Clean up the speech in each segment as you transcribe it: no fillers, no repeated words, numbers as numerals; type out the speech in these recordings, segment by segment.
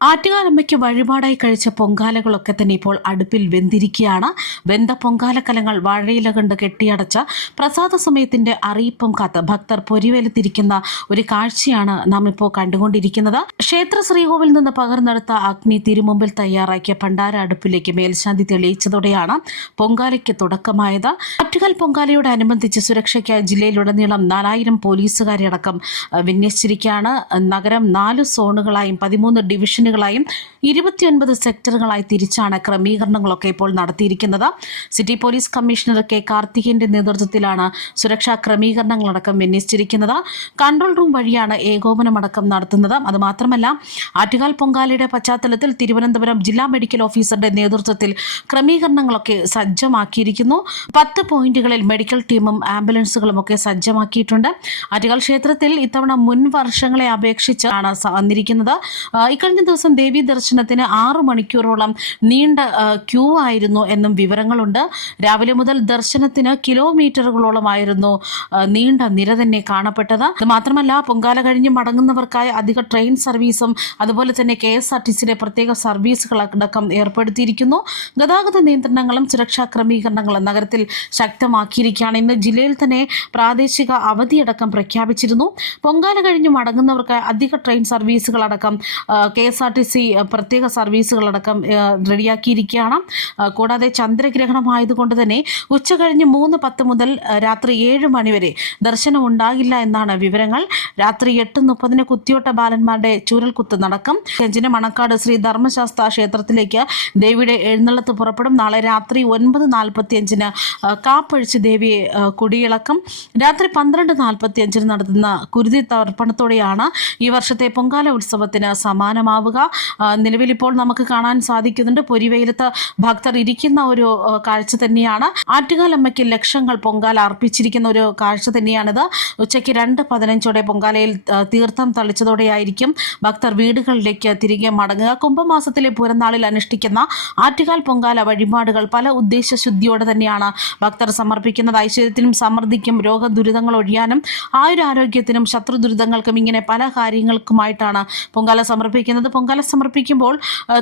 ആറ്റുകാലമ്മയ്ക്ക് വഴിപാടായി കഴിച്ച പൊങ്കാലകളൊക്കെ തന്നെ ഇപ്പോൾ അടുപ്പിൽ വെന്തിരിക്കുകയാണ്. വെന്ത പൊങ്കാലക്കലങ്ങൾ വാഴയില കൊണ്ട് കെട്ടിയടച്ച പ്രസാദ സമയത്തിന്റെ അറിയിപ്പും കാത്ത് ഭക്തർ പൊരിവെലുത്തിരിക്കുന്ന ഒരു കാഴ്ചയാണ് നാം ഇപ്പോൾ കണ്ടുകൊണ്ടിരിക്കുന്നത്. ക്ഷേത്ര ശ്രീകോവിൽ നിന്ന് പകർന്നെടുത്ത അഗ്നി തിരുമുമ്പിൽ തയ്യാറാക്കിയ ഭണ്ഡാര അടുപ്പിലേക്ക് മേൽശാന്തി തെളിയിച്ചതോടെയാണ് പൊങ്കാലയ്ക്ക് തുടക്കമായത്. ആറ്റുകാൽ പൊങ്കാലയോടനുബന്ധിച്ച് സുരക്ഷയ്ക്ക് ജില്ലയിലുടനീളം 4000 പോലീസുകാരെ അടക്കം വിന്യസിച്ചിരിക്കുകയാണ്. നഗരം 4 സോണുകളായും 13 ഡിവിഷനുകളായും 29 സെക്ടറുകളായി തിരിച്ചാണ് ക്രമീകരണങ്ങളൊക്കെ ഇപ്പോൾ നടത്തിയിരിക്കുന്നത്. സിറ്റി പോലീസ് കമ്മീഷണർ കെ കാർത്തികേയന്റെ നേതൃത്വത്തിലാണ് സുരക്ഷാ ക്രമീകരണങ്ങളടക്കം വിന്യസിച്ചിരിക്കുന്നത്. കൺട്രോൾ റൂം വഴിയാണ് ഏകോപനമടക്കം നടത്തുന്നത്. അതുമാത്രമല്ല, ആറ്റുകാൽ പൊങ്കാലയുടെ പശ്ചാത്തലത്തിൽ തിരുവനന്തപുരം ജില്ലാ മെഡിക്കൽ ഓഫീസറുടെ നേതൃത്വത്തിൽ ക്രമീകരണങ്ങളൊക്കെ സജ്ജമാക്കിയിരിക്കുന്നു. 10 പോയിന്റുകളിൽ മെഡിക്കൽ ടീമും ആംബുലൻസുകളും ഒക്കെ സജ്ജമാക്കിയിട്ടുണ്ട്. ആറ്റുകാൽ ക്ഷേത്രത്തിൽ ഇത്തവണ മുൻ വർഷങ്ങളെ അപേക്ഷിച്ചാണ് വന്നിരിക്കുന്നത്. ഇക്കഴിഞ്ഞ ദിവസം ദേവീ ദർശനത്തിന് 6 മണിക്കൂറോളം നീണ്ട ക്യൂ ആയിരുന്നു എന്നും വിവരങ്ങളുണ്ട്. രാവിലെ മുതൽ ദർശനത്തിന് കിലോമീറ്ററുകളോളമായിരുന്നു നീണ്ട നിര തന്നെ കാണപ്പെട്ടത്. അത് മാത്രമല്ല, പൊങ്കാല കഴിഞ്ഞ് മടങ്ങുന്നവർക്കായി അധിക ട്രെയിൻ സർവീസും അതുപോലെ തന്നെ KSRTCയുടെ പ്രത്യേക സർവീസുകളടക്കം ഏർപ്പെടുത്തിയിരിക്കുന്നു. ഗതാഗത നിയന്ത്രണങ്ങളും സുരക്ഷാ ക്രമീകരണങ്ങളും നഗരത്തിൽ ശക്തമാക്കിയിരിക്കുകയാണ്. ഇന്ന് ജില്ലയിൽ തന്നെ പ്രാദേശിക അവധിയടക്കം പ്രഖ്യാപിച്ചിരുന്നു. പൊങ്കാല കഴിഞ്ഞ് മടങ്ങുന്നവർക്കായി അധിക ട്രെയിൻ സർവീസുകളടക്കം KSRTC പ്രത്യേക സർവീസുകളടക്കം റെഡിയാക്കിയിരിക്കുകയാണ്. കൂടാതെ ചന്ദ്രഗ്രഹണമായതുകൊണ്ട് തന്നെ ഉച്ച കഴിഞ്ഞ് 3:10 മുതൽ രാത്രി 7 മണിവരെ ദർശനം ഉണ്ടാകില്ല എന്നാണ് വിവരങ്ങൾ. രാത്രി 8:30 കുത്തിയോട്ട ബാലന്മാരുടെ ചൂരൽകുത്ത് നടക്കും. 5 മണക്കാട് ശ്രീ ധർമ്മശാസ്ത്ര ക്ഷേത്രത്തിലേക്ക് ദേവിയുടെ എഴുന്നള്ളത്ത് പുറപ്പെടും. നാളെ രാത്രി 9:45 കാപ്പഴിച്ച് ദേവിയെ കുടിയിളക്കും. രാത്രി 12:45 നടത്തുന്ന കുരുതി തർപ്പണത്തോടെയാണ് ഈ വർഷത്തെ പൊങ്കാല ഉത്സവത്തിന് സമാനമാവുക. നിലവിൽ ഇപ്പോൾ നമുക്ക് കാണാൻ സാധിക്കുന്നുണ്ട്, പൊരിവെയിലത്ത് ഭക്തർ ഇരിക്കുന്ന ഒരു കാഴ്ച തന്നെയാണ്. ആറ്റുകാലമ്മയ്ക്ക് ലക്ഷങ്ങൾ പൊങ്കാല അർപ്പിച്ചിരിക്കുന്ന ഒരു കാഴ്ച തന്നെയാണിത്. ഉച്ചയ്ക്ക് 2:15 പൊങ്കാലയിൽ തീർത്ഥം തളിച്ചതോടെയായിരിക്കും ഭക്തർ വീടുകളിലേക്ക് തിരികെ മടങ്ങുക. കുംഭമാസത്തിലെ പൂരനാളിൽ അനുഷ്ഠിക്കുന്ന ആറ്റുകാൽ പൊങ്കാല വഴിപാടുകൾ പല ഉദ്ദേശശുദ്ധിയോടെ തന്നെയാണ് ഭക്തർ സമർപ്പിക്കുന്നത്. ഐശ്വര്യത്തിനും സമൃദ്ധിക്കും രോഗദുരിതങ്ങൾ ഒഴിയാനും ആയുരാരോഗ്യത്തിനും ശത്രു ദുരിതങ്ങൾക്കും ഇങ്ങനെ പല കാര്യങ്ങൾക്കുമായിട്ടാണ് പൊങ്കാല സമർപ്പിക്കുന്നത്. പൊങ്കാല സമർപ്പിക്കുമ്പോൾ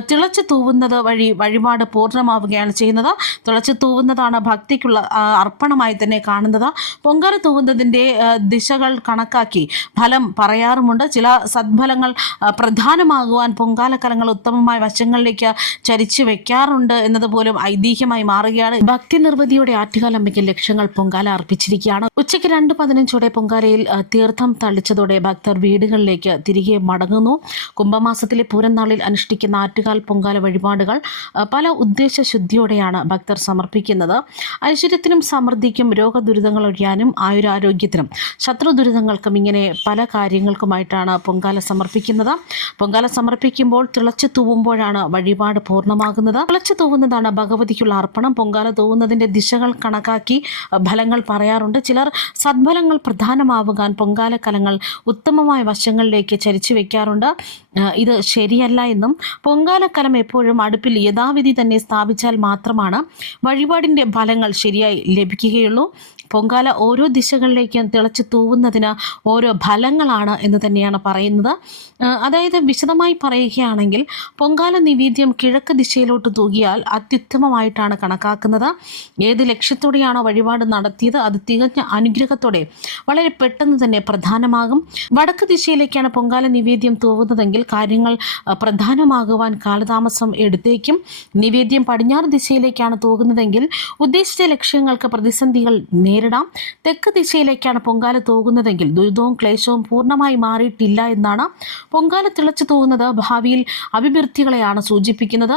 തിളച്ചു തൂവുന്നത് വഴി വഴിപാട് പൂർണ്ണമാവുകയാണ് ചെയ്യുന്നത്. തിളച്ചു തൂവുന്നതാണ് ഭക്തിക്കുള്ള അർപ്പണമായി തന്നെ കാണുന്നത്. പൊങ്കാല തൂവുന്നതിൻ്റെ ദിശകൾ കണക്കാക്കി ഫലം പറയാറുമുണ്ട്. ചില സദ്ഫലങ്ങൾ പ്രധാനമാകുവാൻ പൊങ്കാലക്കലങ്ങൾ ഉത്തമമായ വശങ്ങളിലേക്ക് ചരിച്ചു വെക്കാറുണ്ട് എന്നതുപോലും ഐതിഹ്യമായി മാറുകയാണ്. ഭക്തി നിർവൃതിയോടെ ആറ്റുകാലമ്മയ്ക്ക് ലക്ഷങ്ങൾ പൊങ്കാല അർപ്പിച്ചിരിക്കുകയാണ്. ഉച്ചയ്ക്ക് 2:15 പൊങ്കാലയിൽ തീർത്ഥം തളിച്ചതോടെ ഭക്തർ വീടുകളിലേക്ക് തിരികെ മടങ്ങുന്നു. കുംഭമാസത്തിലെ പൂരനാളിൽ അനുഷ്ഠിക്കുന്ന ആറ്റുകാൽ പൊങ്കാല വഴിപാടുകൾ പല ഉദ്ദേശശുദ്ധിയോടെയാണ് ഭക്തർ സമർപ്പിക്കുന്നത്. ഐശ്വര്യത്തിനും സമൃദ്ധിക്കും രോഗദുരിതങ്ങൾ ഒഴിയാനും ആയുരാരോഗ്യത്തിനും ശത്രു ദുരിതങ്ങൾക്കും ഇങ്ങനെ പല കാര്യങ്ങൾക്കുമായിട്ടാണ് പൊങ്കാല സമർപ്പിക്കുന്നത്. പൊങ്കാല സമർപ്പിക്കുമ്പോൾ തിളച്ചു തൂവുമ്പോഴാണ് വഴിപാട് പൂർണ്ണമാകുന്നത്. തിളച്ചു തൂവുന്നതാണ് ഭഗവതിക്കുള്ള അർപ്പണം. പൊങ്കാല തൂവുന്നതിൻ്റെ ദിശകൾ കണക്കാക്കി ഫലങ്ങൾ പറയാറുണ്ട്. ചിലർ സദ്ഫലങ്ങൾ പ്രധാനമാവുവാൻ പൊങ്കാലക്കലങ്ങൾ ഉത്തമമായ വശങ്ങളിലേക്ക് ചരിച്ചു വെക്കാറുണ്ട്. ഇത് ശരിയല്ല എന്നും പൊങ്കാലക്കലം എപ്പോഴും അടുപ്പിൽ യഥാവിധി തന്നെ സ്ഥാപിച്ചാൽ മാത്രമാണ് വഴിപാടിൻ്റെ ഫലങ്ങൾ ശരിയായി ലഭിക്കുകയുള്ളൂ. പൊങ്കാല ഓരോ ദിശകളിലേക്കും തിളച്ചു തൂവുന്നതിന് ഓരോ ഫലങ്ങളാണ് എന്ന് തന്നെയാണ് പറയുന്നത്. അതായത് വിശദമായി പറയുകയാണെങ്കിൽ, പൊങ്കാല നിവേദ്യം കിഴക്ക് ദിശയിലോട്ട് തൂകിയാൽ അത്യുത്തമമായിട്ടാണ് കണക്കാക്കുന്നത്. ഏത് ലക്ഷ്യത്തോടെയാണോ വഴിപാട് നടത്തിയത് അത് തികഞ്ഞ അനുഗ്രഹത്തോടെ വളരെ പെട്ടെന്ന് തന്നെ പ്രധാനമാകും. വടക്ക് ദിശയിലേക്കാണ് പൊങ്കാല നിവേദ്യം തൂവുന്നതെങ്കിൽ കാര്യങ്ങൾ പ്രധാനമാകുവാൻ കാലതാമസം എടുത്തേക്കും. നിവേദ്യം പടിഞ്ഞാറ് ദിശയിലേക്കാണ് തൂകുന്നതെങ്കിൽ ഉദ്ദേശിച്ച ലക്ഷ്യങ്ങൾക്ക് പ്രതിസന്ധികൾ നേരിടാം. തെക്ക് ദിശയിലേക്കാണ് പൊങ്കാല തൂകുന്നതെങ്കിൽ ദുരിതവും ക്ലേശവും പൂർണ്ണമായി മാറിയിട്ടില്ല എന്നാണ്. പൊങ്കാല തിളച്ചു തൂകുന്നത് ഭാവിയിൽ അഭിവൃദ്ധികളെയാണ് സൂചിപ്പിക്കുന്നത്.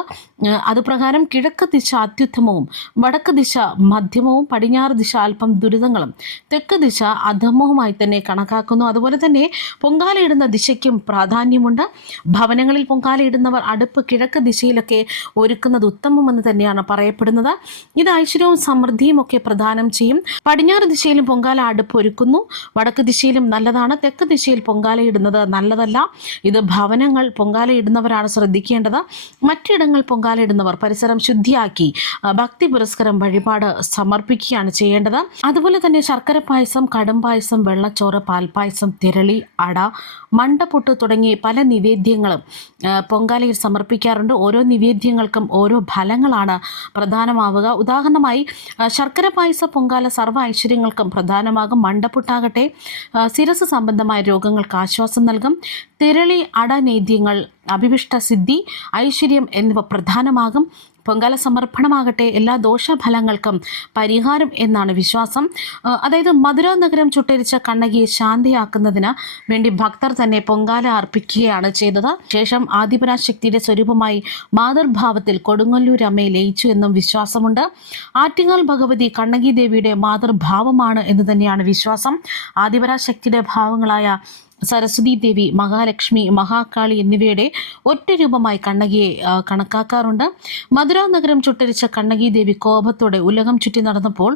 അതുപ്രകാരം കിഴക്ക് ദിശ അത്യുത്തമവും, വടക്ക് ദിശ മധ്യമവും, പടിഞ്ഞാറ് ദിശ അല്പം ദുരിതങ്ങളും, തെക്ക് ദിശ അധമവുമായി തന്നെ കണക്കാക്കുന്നു. അതുപോലെ തന്നെ പൊങ്കാലയിടുന്ന ദിശയ്ക്കും പ്രാധാന്യമുണ്ട്. ഭവനങ്ങളിൽ പൊങ്കാലയിടുന്നവർ അടുപ്പ് കിഴക്ക് ദിശയിലൊക്കെ ഒരുക്കുന്നത് ഉത്തമമെന്ന് തന്നെയാണ് പറയപ്പെടുന്നത്. ഇത് ഐശ്വര്യവും സമൃദ്ധിയും ഒക്കെ പ്രദാനം ചെയ്യും. പടിഞ്ഞാറ് ദിശയിലും പൊങ്കാല അടുപ്പ് ഒരുക്കുന്നു. വടക്ക് ദിശയിലും നല്ലതാണ്. തെക്ക് ദിശയിൽ പൊങ്കാലയിടുന്നത് നല്ലതല്ല. ഇത് ഭവനങ്ങൾ പൊങ്കാലയിടുന്നവരാണ് ശ്രദ്ധിക്കേണ്ടത്. മറ്റിടങ്ങൾ പൊങ്കാലയിടുന്നവർ പരിസരം ശുദ്ധിയാക്കി ഭക്തി പുരസ്കരം വഴിപാട് സമർപ്പിക്കുകയാണ് ചെയ്യേണ്ടത്. അതുപോലെ തന്നെ ശർക്കര പായസം, കടും പായസം, വെള്ളച്ചോറ്, പാൽപ്പായസം, തിരളി, അട, മണ്ടപ്പൊട്ട് തുടങ്ങി പല നിവേദ്യങ്ങളും പൊങ്കാലയിൽ സമർപ്പിക്കാറുണ്ട്. ഓരോ നിവേദ്യങ്ങൾക്കും ഓരോ ഫലങ്ങളാണ് പ്രധാനമാവുക. ഉദാഹരണമായി ശർക്കര പായസ പൊങ്കാല സർവ്വ ഐശ്വര്യങ്ങൾക്കും പ്രധാനമാകും. മണ്ടപ്പൊട്ടാകട്ടെ ശിരസ് സംബന്ധമായ രോഗങ്ങൾക്ക് ആശ്വാസം നൽകും. തിരളി, അട നേദ്യങ്ങൾ അഭിവിഷ്ട സിദ്ധി, ഐശ്വര്യം എന്നിവ പ്രധാനമാകും. പൊങ്കാല സമർപ്പണമാകട്ടെ എല്ലാ ദോഷഫലങ്ങൾക്കും പരിഹാരം എന്നാണ് വിശ്വാസം. അതായത് മധുര നഗരം ചുട്ടരിച്ച കണ്ണകിയെ ശാന്തിയാക്കുന്നതിന് വേണ്ടി ഭക്തർ തന്നെ പൊങ്കാല അർപ്പിക്കുകയാണ് ചെയ്തത്. ശേഷം ആദിപരാശക്തിയുടെ സ്വരൂപമായി മാതൃഭാവത്തിൽ കൊടുങ്ങല്ലൂർ അമ്മയെ ലയിച്ചു എന്നും വിശ്വാസമുണ്ട്. ആറ്റുകാൽ ഭഗവതി കണ്ണകി ദേവിയുടെ മാതൃഭാവമാണ് എന്ന് തന്നെയാണ് വിശ്വാസം. ആദിപരാശക്തിയുടെ ഭാവങ്ങളായ സരസ്വതി ദേവി, മഹാലക്ഷ്മി, മഹാകാളി എന്നിവയുടെ ഒറ്റ രൂപമായി കണ്ണകിയെ കണക്കാക്കാറുണ്ട്. മധുര നഗരം ചുട്ടരിച്ച കണ്ണകി ദേവി കോപത്തോടെ ഉലകം ചുറ്റി നടന്നപ്പോൾ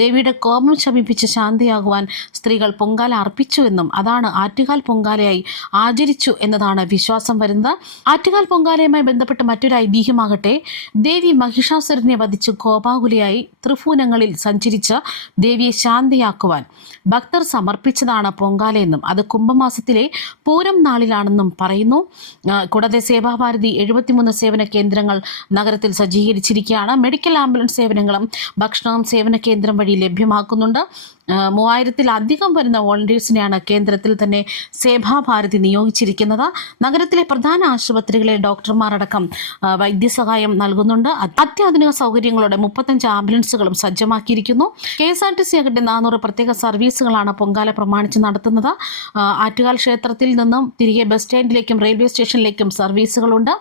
ദേവിയുടെ കോപം ശമിപ്പിച്ച് ശാന്തിയാകുവാൻ സ്ത്രീകൾ പൊങ്കാല അർപ്പിച്ചുവെന്നും അതാണ് ആറ്റുകാൽ പൊങ്കാലയായി ആചരിച്ചു എന്നതാണ് വിശ്വാസം വരുന്നത്. ആറ്റുകാൽ പൊങ്കാലയുമായി ബന്ധപ്പെട്ട് മറ്റൊരു ഐതിഹ്യമാകട്ടെ, ദേവി മഹിഷാസുരനെ വധിച്ച് കോപാകുലയായി ത്രിഭുവനങ്ങളിൽ സഞ്ചരിച്ച ദേവിയെ ശാന്തിയാക്കുവാൻ ഭക്തർ സമർപ്പിച്ചതാണ് പൊങ്കാലയെന്നും അത് കുംഭമാസത്തിലെ പൂരം നാളിലാണെന്നും പറയുന്നു. കൂടാതെ സേവാഭാരതി 73 സേവന കേന്ദ്രങ്ങൾ നഗരത്തിൽ സജ്ജീകരിച്ചിരിക്കുകയാണ്. മെഡിക്കൽ ആംബുലൻസ് സേവനങ്ങളും ഭക്ഷണവും സേവന കേന്ദ്രം വഴി ലഭ്യമാക്കുന്നുണ്ട്. 3000-ലധികം വരുന്ന വോളണ്ടിയേഴ്സിനെയാണ് കേന്ദ്രത്തിൽ തന്നെ സേവാഭാരതി നിയോഗിച്ചിരിക്കുന്നത്. നഗരത്തിലെ പ്രധാന ആശുപത്രികളിലെ ഡോക്ടർമാരടക്കം വൈദ്യസഹായം നൽകുന്നുണ്ട്. അത്യാധുനിക സൗകര്യങ്ങളോടെ 35 ആംബുലൻസുകളും സജ്ജമാക്കിയിരിക്കുന്നു. KSRTC ആകട്ടെ 400 പ്രത്യേക സർവീസുകളാണ് പൊങ്കാല പ്രമാണിച്ച് നടത്തുന്നത്. ആറ്റുകാൽ ക്ഷേത്രത്തിൽ നിന്നും തിരികെ ബസ് സ്റ്റാൻഡിലേക്കും റെയിൽവേ സ്റ്റേഷനിലേക്കും സർവീസുകളുണ്ട്.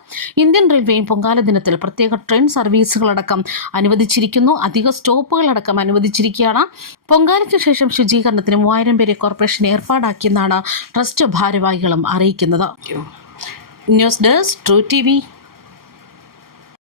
ഇന്ത്യൻ റെയിൽവേയും പൊങ്കാല ദിനത്തിൽ പ്രത്യേക ട്രെയിൻ സർവീസുകളടക്കം അനുവദിച്ചിരിക്കുന്നു. അധിക സ്റ്റോപ്പുകളടക്കം അനുവദിച്ചിരിക്കുകയാണ്. പൊങ്കാലയ്ക്ക് ശേഷം ശുചീകരണത്തിന് 3000 പേരെ കോർപ്പറേഷൻ ഏർപ്പാടാക്കിയെന്നാണ് ട്രസ്റ്റ് ഭാരവാഹികളും അറിയിക്കുന്നത്. News desk true TV.